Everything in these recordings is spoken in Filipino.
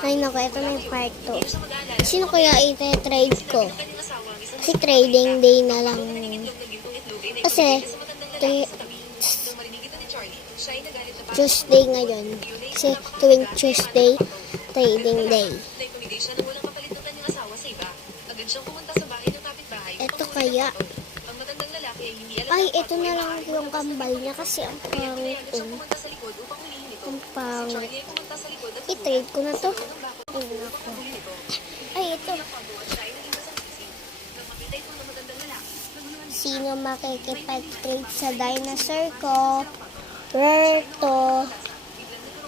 Ay naku, ito na yung part 2. Sino kaya ite-trade ko? Kasi trading day na lang. Kasi Tuesday ngayon. Kasi tuwing Tuesday, trading day. Ito kaya. Ay, ito na lang yung kambal niya kasi ang pangit. Ang pangit. I-trade ko na to. Ay, nako. Ay, ito. Sino makikipag-trade sa dinosaur ko? Rerto.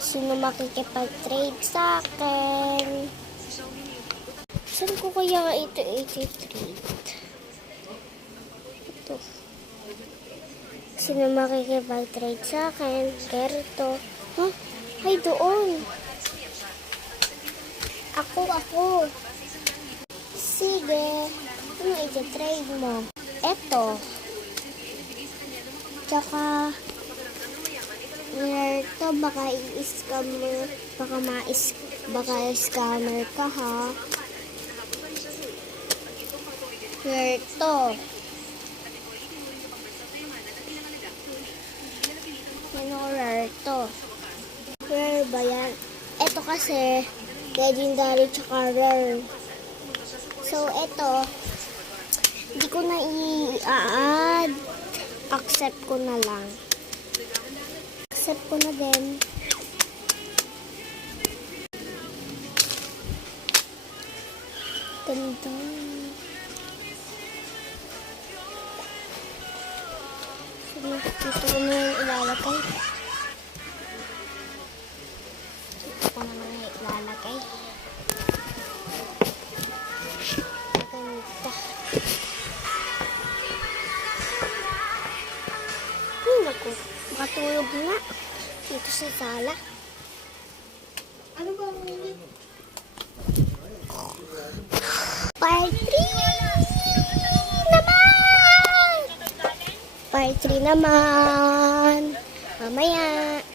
Sino makikipag-trade sa akin? Saan ko kaya ito i-trade? Ito. Sino makikipag-trade sa akin? Rerto. Huh? Ay, doon. Ako. Sige. Ano i-trade mo? Eto. Tsaka, ito, baka i-scam mo. Baka scammer ka, ha? Ito. Ano, ito. Rare ba yan? Ito kasi, legendary tsaka rare. So, ito, hindi ko na i-add. Accept ko na lang. Accept ko na din. Ganda. Dito ko na yung ilalagay. Dito ko naman yung ilalagay. Ganda. Naku, makatulog na dito sa sala. Ano ba? Part 3 naman! Part 3 naman! Mamaya!